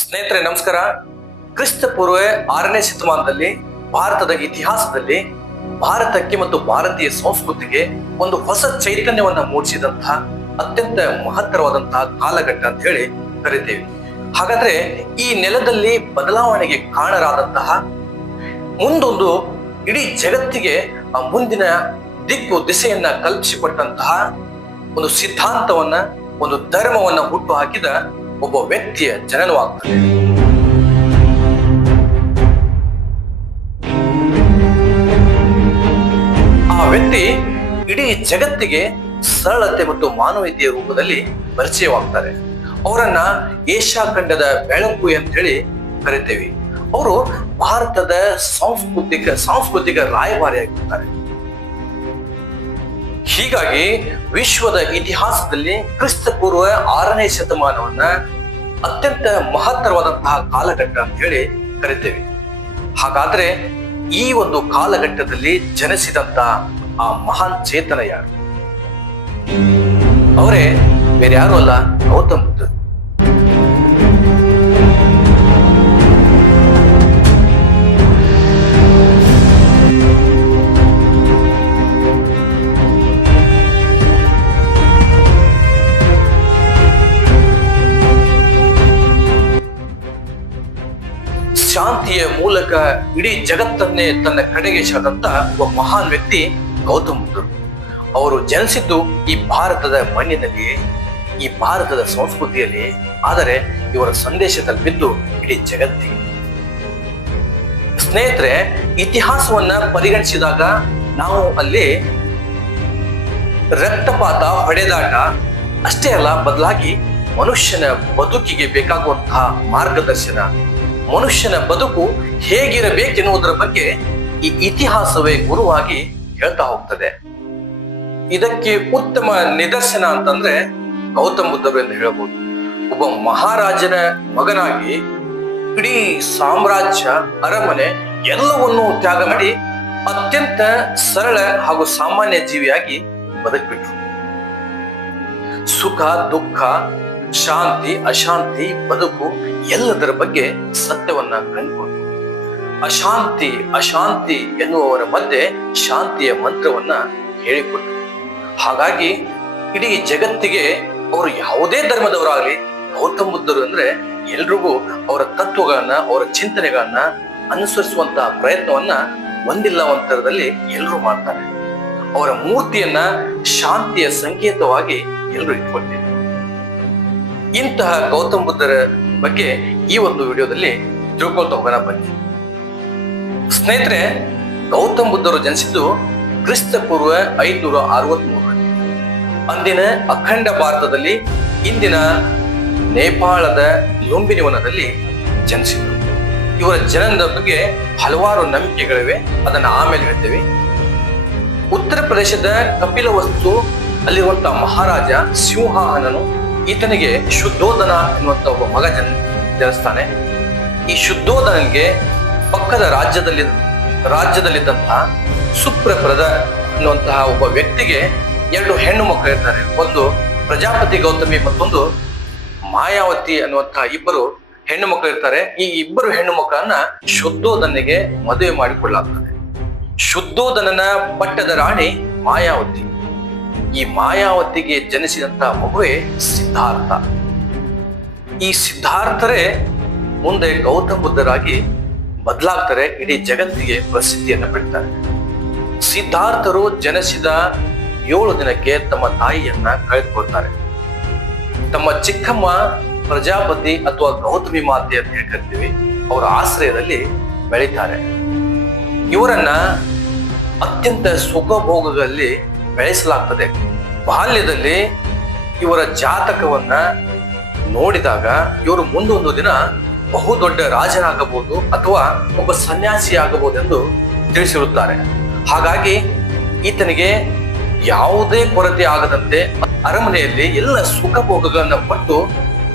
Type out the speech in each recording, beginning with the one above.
ಸ್ನೇಹಿತರೆ ನಮಸ್ಕಾರ. ಕ್ರಿಸ್ತ ಪೂರ್ವ 6ನೇ ಶತಮಾನದಲ್ಲಿ ಭಾರತದ ಇತಿಹಾಸದಲ್ಲಿ ಭಾರತಕ್ಕೆ ಮತ್ತು ಭಾರತೀಯ ಸಂಸ್ಕೃತಿಗೆ ಒಂದು ಹೊಸ ಚೈತನ್ಯವನ್ನ ಮೂಡಿಸಿದಂತಹ ಅತ್ಯಂತ ಮಹತ್ತರವಾದಂತಹ ಕಾಲಘಟ್ಟ ಅಂತ ಹೇಳಿ ಕರಿತೇವೆ. ಹಾಗಾದ್ರೆ ಈ ನೆಲದಲ್ಲಿ ಬದಲಾವಣೆಗೆ ಕಾರಣರಾದಂತಹ ಮುಂದೊಂದು ಇಡೀ ಜಗತ್ತಿಗೆ ಮುಂದಿನ ದಿಕ್ಕು ದಿಸೆಯನ್ನ ಕಲ್ಪಿಸಿಕೊಟ್ಟಂತಹ ಒಂದು ಸಿದ್ಧಾಂತವನ್ನ, ಒಂದು ಧರ್ಮವನ್ನ ಹುಟ್ಟು ಹಾಕಿದ ಒಬ್ಬ ವ್ಯಕ್ತಿಯ ಜನನವಾಗ್ತದೆ. ಆ ವ್ಯಕ್ತಿ ಇಡೀ ಜಗತ್ತಿಗೆ ಸರಳತೆ ಮತ್ತು ಮಾನವೀಯತೆಯ ರೂಪದಲ್ಲಿ ಪರಿಚಯವಾಗ್ತಾರೆ. ಅವರನ್ನ ಏಷ್ಯಾ ಖಂಡದ ಬೆಳಕು ಅಂತ ಹೇಳಿ ಕರಿತೇವೆ. ಅವರು ಭಾರತದ ಸಾಂಸ್ಕೃತಿಕ ರಾಯಭಾರಿಯಾಗಿರ್ತಾರೆ. ಹೀಗಾಗಿ ವಿಶ್ವದ ಇತಿಹಾಸದಲ್ಲಿ ಕ್ರಿಸ್ತ ಪೂರ್ವ 6ನೇ ಶತಮಾನವನ್ನ ಅತ್ಯಂತ ಮಹತ್ತರವಾದಂತಹ ಕಾಲಘಟ್ಟ ಅಂತ ಹೇಳಿ ಕರಿತೇವೆ. ಹಾಗಾದ್ರೆ ಈ ಒಂದು ಕಾಲಘಟ್ಟದಲ್ಲಿ ಜನಿಸಿದಂತಹ ಆ ಮಹಾನ್ ಚೇತನ ಯಾರು? ಅವರೇ ಬೇರೆ ಯಾರು ಅಲ್ಲ, ಗೌತಮ ಬುದ್ಧ. ಶಾಂತಿಯ ಮೂಲಕ ಇಡೀ ಜಗತ್ತನ್ನೇ ತನ್ನ ಕಡೆಗೆ ಸೆಳೆದಂತ ಒಬ್ಬ ಮಹಾನ್ ವ್ಯಕ್ತಿ ಗೌತಮ ಬುದ್ಧರು. ಅವರು ಜನಿಸಿದ್ದು ಈ ಭಾರತದ ಮಣ್ಣಿನಲ್ಲಿ, ಈ ಭಾರತದ ಸಂಸ್ಕೃತಿಯಲ್ಲಿ. ಆದರೆ ಇವರ ಸಂದೇಶ ತಲುಪಿದ್ದು ಇಡೀ ಜಗತ್ತಿಗೆ. ಸ್ನೇಹಿತರೆ, ಇತಿಹಾಸವನ್ನ ಪರಿಗಣಿಸಿದಾಗ ನಾವು ಅಲ್ಲಿ ರಕ್ತಪಾತ, ಹೊಡೆದಾಟ ಅಷ್ಟೇ ಅಲ್ಲ, ಬದಲಾಗಿ ಮನುಷ್ಯನ ಬದುಕಿಗೆ ಬೇಕಾಗುವಂತಹ ಮಾರ್ಗದರ್ಶನ, ಮನುಷ್ಯನ ಬದುಕು ಹೇಗಿರಬೇಕೆನ್ನುವುದರ ಬಗ್ಗೆ ಈ ಇತಿಹಾಸವೇ ಗುರುವಾಗಿ ಹೇಳ್ತಾ ಹೋಗ್ತದೆ. ಇದಕ್ಕೆ ಉತ್ತಮ ನಿದರ್ಶನ ಅಂತಂದ್ರೆ ಗೌತಮ ಬುದ್ಧರು ಎಂದು ಹೇಳಬಹುದು. ಒಬ್ಬ ಮಹಾರಾಜನ ಮಗನಾಗಿ ಇಡೀ ಸಾಮ್ರಾಜ್ಯ, ಅರಮನೆ ಎಲ್ಲವನ್ನೂ ತ್ಯಾಗ ಮಾಡಿ ಅತ್ಯಂತ ಸರಳ ಹಾಗೂ ಸಾಮಾನ್ಯ ಜೀವಿಯಾಗಿ ಬದುಕ್ಬಿಟ್ರು. ಸುಖ ದುಃಖ, ಶಾಂತಿ ಅಶಾಂತಿ, ಬದುಕು ಎಲ್ಲದರ ಬಗ್ಗೆ ಸತ್ಯವನ್ನ ಕಂಡುಕೊಂಡ್ರು. ಅಶಾಂತಿ ಎನ್ನುವವರ ಮಧ್ಯೆ ಶಾಂತಿಯ ಮಂತ್ರವನ್ನ ಹೇಳಿಕೊಟ್ರು. ಹಾಗಾಗಿ ಇಡೀ ಜಗತ್ತಿಗೆ ಅವರು ಯಾವುದೇ ಧರ್ಮದವರಾಗಲಿ, ಗೌತಮ ಬುದ್ಧರು ಅಂದ್ರೆ ಎಲ್ರಿಗೂ ಅವರ ತತ್ವಗಳನ್ನ, ಅವರ ಚಿಂತನೆಗಳನ್ನ ಅನುಸರಿಸುವಂತಹ ಪ್ರಯತ್ನವನ್ನ ಒಂದಿಲ್ಲ ಒಂಥರದಲ್ಲಿ ಎಲ್ಲರೂ ಮಾಡ್ತಾರೆ. ಅವರ ಮೂರ್ತಿಯನ್ನ ಶಾಂತಿಯ ಸಂಕೇತವಾಗಿ ಎಲ್ಲರೂ ಇಟ್ಕೊಳ್ತಾರೆ. ಇಂತಹ ಗೌತಮ ಬುದ್ಧರ ಬಗ್ಗೆ ಈ ಒಂದು ವಿಡಿಯೋದಲ್ಲಿ ತಿಳ್ಕೊಳ್ತಾ ಹೋಗೋಣ ಬನ್ನಿ. ಸ್ನೇಹಿತರೆ, ಗೌತಮ ಬುದ್ಧರು ಜನಿಸಿದ್ದು ಕ್ರಿಸ್ತ ಪೂರ್ವ 563ರಲ್ಲಿ. ಅಂದಿನ ಅಖಂಡ ಭಾರತದಲ್ಲಿ, ಇಂದಿನ ನೇಪಾಳದ ಲುಂಬಿನಿ ವನದಲ್ಲಿ ಜನಿಸಿದರು. ಇವರ ಜನನದ ಬಗ್ಗೆ ಹಲವಾರು ನಂಬಿಕೆಗಳಿವೆ, ಅದನ್ನ ಆಮೇಲೆ ಹೇಳ್ತೇವೆ. ಉತ್ತರ ಪ್ರದೇಶದ ಕಪಿಲವಸ್ತು ಅಲ್ಲಿರುವಂತಹ ಮಹಾರಾಜ ಸಿಂಹಾಹನನು ಈತನಿಗೆ ಶುದ್ಧೋಧನ ಎನ್ನುವಂತ ಒಬ್ಬ ಮಗ ಜನಿಸ್ತಾನೆ. ಈ ಶುದ್ಧೋಧನನಿಗೆ ಪಕ್ಕದ ರಾಜ್ಯದಲ್ಲಿದ್ದಂತಹ ಸುಪ್ರಪ್ರದ ಅನ್ನುವಂತಹ ಒಬ್ಬ ವ್ಯಕ್ತಿಗೆ 2 ಹೆಣ್ಣು ಮಕ್ಕಳು ಇರ್ತಾರೆ. ಒಂದು ಪ್ರಜಾಪತಿ ಗೌತಮಿ, ಮತ್ತೊಂದು ಮಾಯಾವತಿ ಅನ್ನುವಂತಹ 2 ಹೆಣ್ಣು ಮಕ್ಕಳು ಇರ್ತಾರೆ. ಈ 2 ಹೆಣ್ಣು ಮಕ್ಕಳನ್ನ ಶುದ್ಧೋಧನಿಗೆ ಮದುವೆ ಮಾಡಿಕೊಳ್ಳಲಾಗ್ತದೆ. ಶುದ್ಧೋಧನನ ಪಟ್ಟದ ರಾಣಿ ಮಾಯಾವತಿ. ಈ ಮಾಯಾವತಿಗೆ ಜನಿಸಿದಂತಹ ಮಗುವೆ ಸಿದ್ಧಾರ್ಥ. ಈ ಸಿದ್ಧಾರ್ಥರೇ ಮುಂದೆ ಗೌತಮ ಬುದ್ಧರಾಗಿ ಬದಲಾಗ್ತಾರೆ, ಇಡೀ ಜಗತ್ತಿಗೆ ಪ್ರಸಿದ್ಧಿಯನ್ನು ಪಡ್ತಾರೆ. ಸಿದ್ಧಾರ್ಥರು ಜನಿಸಿದ 7 ದಿನಕ್ಕೆ ತಮ್ಮ ತಾಯಿಯನ್ನ ಕಳೆದುಕೊಳ್ತಾರೆ. ತಮ್ಮ ಚಿಕ್ಕಮ್ಮ ಪ್ರಜಾಪತಿ ಅಥವಾ ಗೌತಮಿ ಮಾತೆ ಅಂತ ಹೇಳ್ಕರ್ತೀವಿ, ಅವರ ಆಶ್ರಯದಲ್ಲಿ ಬೆಳೀತಾರೆ. ಇವರನ್ನ ಅತ್ಯಂತ ಸುಖಭೋಗಗಳಲ್ಲಿ ಬೆಳೆಸಲಾಗ್ತದೆ. ಬಾಲ್ಯದಲ್ಲಿ ಇವರ ಜಾತಕವನ್ನ ನೋಡಿದಾಗ ಇವರು ಮುಂದೊಂದು ದಿನ ಬಹುದೊಡ್ಡ ರಾಜನಾಗಬಹುದು ಅಥವಾ ಒಬ್ಬ ಸನ್ಯಾಸಿ ಆಗಬಹುದು ಎಂದು ತಿಳಿಸಿರುತ್ತಾರೆ. ಹಾಗಾಗಿ ಈತನಿಗೆ ಯಾವುದೇ ಕೊರತೆ ಆಗದಂತೆ ಅರಮನೆಯಲ್ಲಿ ಎಲ್ಲ ಸುಖಭೋಗಗಳನ್ನ ಕೊಟ್ಟು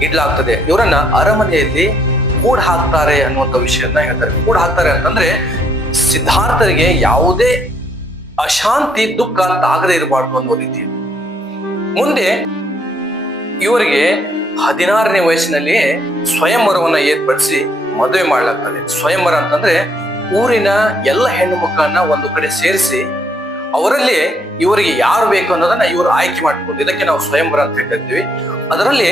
ಇಡ್ಲಾಗ್ತದೆ. ಇವರನ್ನ ಅರಮನೆಯಲ್ಲಿ ಕೂಡ ಹಾಕ್ತಾರೆ ಅನ್ನುವಂಥ ವಿಷಯನ್ನ ಹೇಳ್ತಾರೆ. ಕೂಡ ಹಾಕ್ತಾರೆ ಅಂತಂದ್ರೆ ಸಿದ್ಧಾರ್ಥರಿಗೆ ಯಾವುದೇ ಅಶಾಂತಿ, ದುಃಖ ತಾಗದೇ ಇರಬಾರ್ದು ಅನ್ನೋ ರೀತಿ. ಮುಂದೆ ಇವರಿಗೆ 16ನೇ ವಯಸ್ಸಿನಲ್ಲಿಯೇ ಸ್ವಯಂವರವನ್ನ ಏರ್ಪಡಿಸಿ ಮದುವೆ ಮಾಡಲಾಗ್ತದೆ. ಸ್ವಯಂವರ ಅಂತಂದ್ರೆ ಊರಿನ ಎಲ್ಲ ಹೆಣ್ಣು ಮಕ್ಕಳನ್ನ ಒಂದು ಕಡೆ ಸೇರಿಸಿ ಅವರಲ್ಲಿ ಇವರಿಗೆ ಯಾರು ಬೇಕು ಅನ್ನೋದನ್ನ ಇವರು ಆಯ್ಕೆ ಮಾಡ್ಬೋದು. ಇದಕ್ಕೆ ನಾವು ಸ್ವಯಂವರ ಅಂತ ಹೇಳ್ತೀವಿ. ಅದರಲ್ಲಿ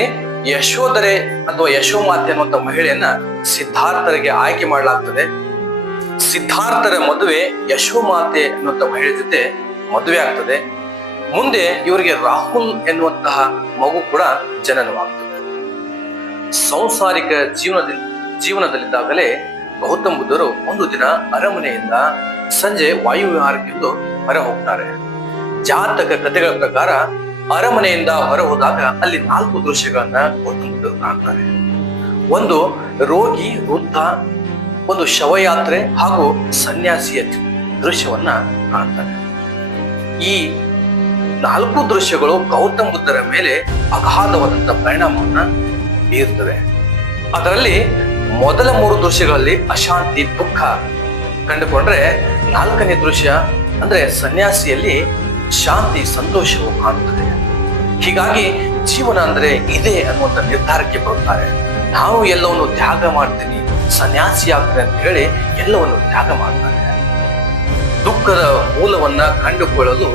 ಯಶೋಧರೆ ಅಥವಾ ಯಶೋಮಾತೆ ಅನ್ನುವಂಥ ಮಹಿಳೆಯನ್ನ ಸಿದ್ಧಾರ್ಥರಿಗೆ ಆಯ್ಕೆ ಮಾಡಲಾಗ್ತದೆ. ಸಿದ್ಧಾರ್ಥರ ಮದುವೆ ಯಶೋಮಾತೆ ಅನ್ನುವಂಥ ಮಹಿಳೆ ಜೊತೆ ಮದುವೆ ಆಗ್ತದೆ. ಮುಂದೆ ಇವರಿಗೆ ರಾಹುಲ್ ಎನ್ನುವಂತಹ ಮಗು ಕೂಡ ಜನನವಾಗ್ತದೆ. ಸಂಸಾರಿಕ ಜೀವನದಲ್ಲಿದ್ದಾಗಲೇ ಗೌತಮ್ ಬುದ್ಧರು ಒಂದು ದಿನ ಅರಮನೆಯಿಂದ ಸಂಜೆ ವಾಯುವಿಹಾರಕ್ಕೆಂದು ಹೊರ ಹೋಗ್ತಾರೆ. ಜಾತಕ ಕಥೆಗಳ ಪ್ರಕಾರ ಅರಮನೆಯಿಂದ ಹೊರ ಹೋದಾಗ ಅಲ್ಲಿ 4 ದೃಶ್ಯಗಳನ್ನ ಗೌತಮ್ ಬುದ್ಧರು ಕಾಣ್ತಾರೆ. ಒಂದು ರೋಗಿ, ವೃದ್ಧ, ಒಂದು ಶವಯಾತ್ರೆ ಹಾಗೂ ಸನ್ಯಾಸಿಯ ದೃಶ್ಯವನ್ನ ಕಾಣ್ತಾರೆ. ಈ 4 ದೃಶ್ಯಗಳು ಗೌತಮ್ ಬುದ್ಧರ ಮೇಲೆ ಅಗಾಧವಾದಂತ ಪರಿಣಾಮವನ್ನ ಬೀರ್ತವೆ. ಅದರಲ್ಲಿ ಮೊದಲ 3 ದೃಶ್ಯಗಳಲ್ಲಿ ಅಶಾಂತಿ, ದುಃಖ ಕಂಡುಕೊಂಡ್ರೆ 4ನೇ ದೃಶ್ಯ ಅಂದ್ರೆ ಸನ್ಯಾಸಿಯಲ್ಲಿ ಶಾಂತಿ, ಸಂತೋಷವು ಕಾಣುತ್ತದೆ. ಹೀಗಾಗಿ ಜೀವನ ಅಂದ್ರೆ ಇದೆ ಅನ್ನುವಂಥ ನಿರ್ಧಾರಕ್ಕೆ ಬರುತ್ತಾರೆ. ನಾನು ಎಲ್ಲವನ್ನು ತ್ಯಾಗ ಮಾಡ್ತೀನಿ, ಸನ್ಯಾಸಿ ಆಗ್ತದೆ ಅಂತ ಹೇಳಿ ಎಲ್ಲವನ್ನು ತ್ಯಾಗ ಮಾಡ್ತಾರೆ. ದುಃಖದ ಮೂಲವನ್ನ ಕಂಡುಕೊಳ್ಳಲು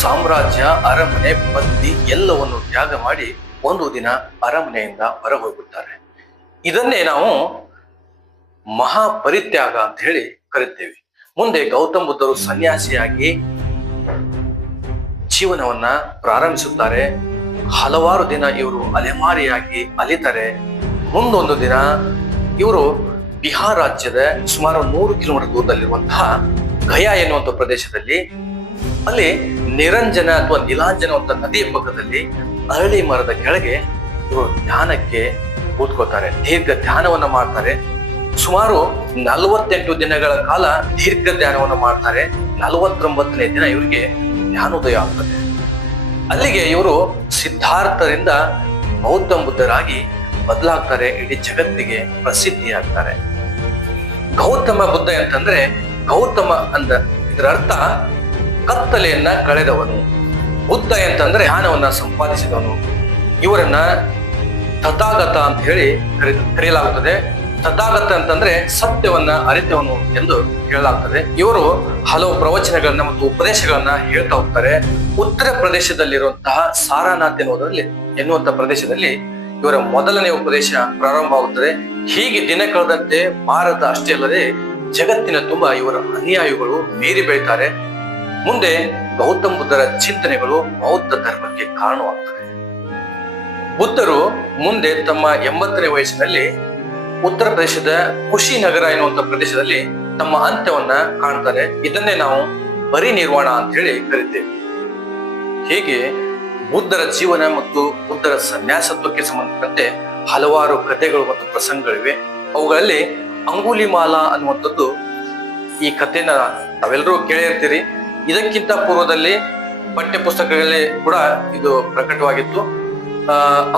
ಸಾಮ್ರಾಜ್ಯ, ಅರಮನೆ, ಪತ್ನಿ ಎಲ್ಲವನ್ನು ತ್ಯಾಗ ಮಾಡಿ ಒಂದು ದಿನ ಅರಮನೆಯಿಂದ ಹೊರ ಹೋಗ್ಬಿಡ್ತಾರೆ. ಇದನ್ನೇ ನಾವು ಮಹಾಪರಿತ್ಯಾಗ ಅಂತ ಹೇಳಿ ಕರಿತೇವೆ. ಮುಂದೆ ಗೌತಮ್ ಬುದ್ಧರು ಸನ್ಯಾಸಿಯಾಗಿ ಜೀವನವನ್ನ ಪ್ರಾರಂಭಿಸುತ್ತಾರೆ. ಹಲವಾರು ದಿನ ಇವರು ಅಲೆಮಾರಿಯಾಗಿ ಅಲಿತಾರೆ. ಮುಂದೊಂದು ದಿನ ಇವರು ಬಿಹಾರ್ ರಾಜ್ಯದ ಸುಮಾರು 100 ಕಿಲೋಮೀಟರ್ ದೂರದಲ್ಲಿರುವಂತಹ ಗಯಾ ಎನ್ನುವಂಥ ಪ್ರದೇಶದಲ್ಲಿ ಅಲ್ಲಿ ನಿರಂಜನ ಅಥವಾ ನೀಲಾಂಜನ ಅಂತ ನದಿಯ ಪಕ್ಕದಲ್ಲಿ ಅರಳಿ ಮರದ ಕೆಳಗೆ ಇವರು ಧ್ಯಾನಕ್ಕೆ ಕೂತ್ಕೋತಾರೆ. ದೀರ್ಘ ಧ್ಯಾನವನ್ನ ಮಾಡ್ತಾರೆ. ಸುಮಾರು 48 ದಿನಗಳ ಕಾಲ ದೀರ್ಘ ಧ್ಯಾನವನ್ನ ಮಾಡ್ತಾರೆ. 49ನೇ ದಿನ ಇವರಿಗೆ ಜ್ಞಾನೋದಯ ಆಗ್ತದೆ. ಅಲ್ಲಿಗೆ ಇವರು ಸಿದ್ಧಾರ್ಥರಿಂದ ಗೌತಮ್ ಬುದ್ಧರಾಗಿ ಬದಲಾಗ್ತಾರೆ. ಇಡೀ ಜಗತ್ತಿಗೆ ಪ್ರಸಿದ್ಧಿಯಾಗ್ತಾರೆ. ಗೌತಮ ಬುದ್ಧ ಅಂತಂದ್ರೆ ಗೌತಮ ಅಂದ ಇದರ ಅರ್ಥ ಕತ್ತಲೆಯನ್ನ ಕಳೆದವನು. ಬುದ್ಧ ಅಂತಂದ್ರೆ ಜ್ಞಾನವನ್ನ ಸಂಪಾದಿಸಿದವನು. ಇವರನ್ನ ತಥಾಗತ ಅಂತ ಹೇಳಿ ಕರೆಯಲಾಗುತ್ತದೆ. ತಥಾಗತ ಅಂತಂದ್ರೆ ಸತ್ಯವನ್ನ ಅರಿತವನು ಎಂದು ಹೇಳಲಾಗ್ತದೆ. ಇವರು ಹಲವು ಪ್ರವಚನಗಳನ್ನ ಮತ್ತು ಉಪದೇಶಗಳನ್ನ ಹೇಳ್ತಾ ಹೋಗ್ತಾರೆ. ಉತ್ತರ ಪ್ರದೇಶದಲ್ಲಿರುವಂತಹ ಸಾರಾನಾಥ್ ಎನ್ನುವಂತಹ ಪ್ರದೇಶದಲ್ಲಿ ಇವರ ಮೊದಲನೇ ಉಪದೇಶ ಪ್ರಾರಂಭವಾಗುತ್ತದೆ. ಹೀಗೆ ದಿನ ಕಳೆದಂತೆ ಭಾರತ ಅಷ್ಟೇ ಅಲ್ಲದೆ ಜಗತ್ತಿನ ತುಂಬಾ ಇವರ ಅನುಯಾಯಿಗಳು ಮೀರಿ ಬೆಳೀತಾರೆ. ಮುಂದೆ ಗೌತಮ್ ಬುದ್ಧರ ಚಿಂತನೆಗಳು ಬೌದ್ಧ ಧರ್ಮಕ್ಕೆ ಕಾರಣವಾಗ್ತದೆ. ಬುದ್ಧರು ಮುಂದೆ ತಮ್ಮ 80ನೇ ವಯಸ್ಸಿನಲ್ಲಿ ಉತ್ತರ ಪ್ರದೇಶದ ಕುಶಿನಗರ ಎನ್ನುವಂತ ಪ್ರದೇಶದಲ್ಲಿ ತಮ್ಮ ಅಂತ್ಯವನ್ನ ಕಾಣ್ತಾರೆ. ಇದನ್ನೇ ನಾವು ಪರಿನಿರ್ವಾಣ ಅಂತ ಹೇಳಿ ಕರಿತೇವೆ. ಹೀಗೆ ಬುದ್ಧರ ಜೀವನ ಮತ್ತು ಬುದ್ಧರ ಸನ್ಯಾಸತ್ವಕ್ಕೆ ಸಂಬಂಧಪಟ್ಟಂತೆ ಹಲವಾರು ಕಥೆಗಳು ಮತ್ತು ಪ್ರಸಂಗಗಳಿವೆ. ಅವುಗಳಲ್ಲಿ ಅಂಗುಲಿಮಾಲ ಅನ್ನುವಂಥದ್ದು ಈ ಕಥೆನ ತಾವೆಲ್ಲರೂ ಕೇಳಿರ್ತೀರಿ. ಇದಕ್ಕಿಂತ ಪೂರ್ವದಲ್ಲಿ ಪಠ್ಯ ಪುಸ್ತಕಗಳಲ್ಲಿ ಕೂಡ ಇದು ಪ್ರಕಟವಾಗಿತ್ತು.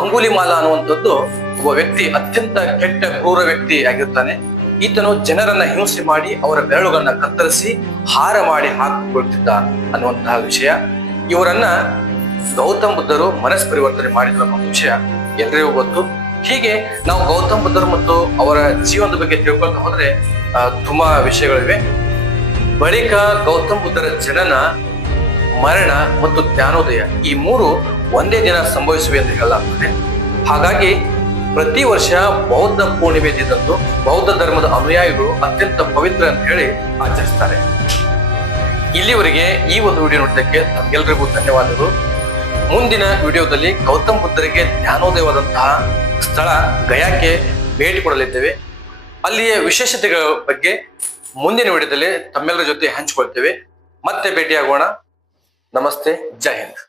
ಅಂಗುಲಿಮಾಲ ಅನ್ನುವಂಥದ್ದು ಒಬ್ಬ ವ್ಯಕ್ತಿ ಅತ್ಯಂತ ಕೆಟ್ಟ ಕ್ರೂರ ವ್ಯಕ್ತಿ ಆಗಿರ್ತಾನೆ. ಈತನು ಜನರನ್ನ ಹಿಂಸೆ ಮಾಡಿ ಅವರ ಬೆರಳುಗಳನ್ನ ಕತ್ತರಿಸಿ ಹಾರ ಮಾಡಿ ಹಾಕಿಕೊಳ್ತಿದ್ದ ಅನ್ನುವಂತಹ ವಿಷಯ. ಇವರನ್ನ ಗೌತಮ್ ಬುದ್ಧರು ಮನಸ್ ಪರಿವರ್ತನೆ ಮಾಡಿದ್ರು ಅನ್ನೋ ವಿಷಯ ಎಲ್ರಿಗೂ ಗೊತ್ತು. ಹೀಗೆ ನಾವು ಗೌತಮ್ ಬುದ್ಧರು ಮತ್ತು ಅವರ ಜೀವನದ ಬಗ್ಗೆ ತಿಳ್ಕೊಳ್ತಾ ಹೋದ್ರೆ ತುಂಬಾ ವಿಷಯಗಳಿವೆ. ಬಳಿಕ ಗೌತಮ್ ಬುದ್ಧರ ಜನನ, ಮರಣ ಮತ್ತು ಜ್ಞಾನೋದಯ ಈ 3 ಒಂದೇ ದಿನ ಸಂಭವಿಸುವೆ ಎಂದು ಹೇಳಲಾಗ್ತದೆ. ಹಾಗಾಗಿ ಪ್ರತಿ ವರ್ಷ ಬೌದ್ಧ ಪೂರ್ಣಿಮೆ ದಿನದಂದು ಬೌದ್ಧ ಧರ್ಮದ ಅನುಯಾಯಿಗಳು ಅತ್ಯಂತ ಪವಿತ್ರ ಅಂತ ಹೇಳಿ ಆಚರಿಸ್ತಾರೆ. ಇಲ್ಲಿವರೆಗೆ ಈ ಒಂದು ವಿಡಿಯೋ ನೋಡಿದ್ದಕ್ಕೆ ತಮ್ಗೆಲ್ರಿಗೂ ಧನ್ಯವಾದಗಳು. ಮುಂದಿನ ವಿಡಿಯೋದಲ್ಲಿ ಗೌತಮ್ ಬುದ್ಧರಿಗೆ ಜ್ಞಾನೋದಯವಾದಂತಹ ಸ್ಥಳ ಗಯಾಕ್ಕೆ ಭೇಟಿ ಕೊಡಲಿದ್ದೇವೆ. ಅಲ್ಲಿಯ ವಿಶೇಷತೆಗಳ ಬಗ್ಗೆ ಮುಂದಿನ ವಿಡಿಯೋದಲ್ಲಿ ತಮ್ಮೆಲ್ಲರ ಜೊತೆ ಹಂಚಿಕೊಳ್ತೇವೆ. ಮತ್ತೆ ಭೇಟಿಯಾಗೋಣ. ನಮಸ್ತೆ. ಜೈ ಹಿಂದ್.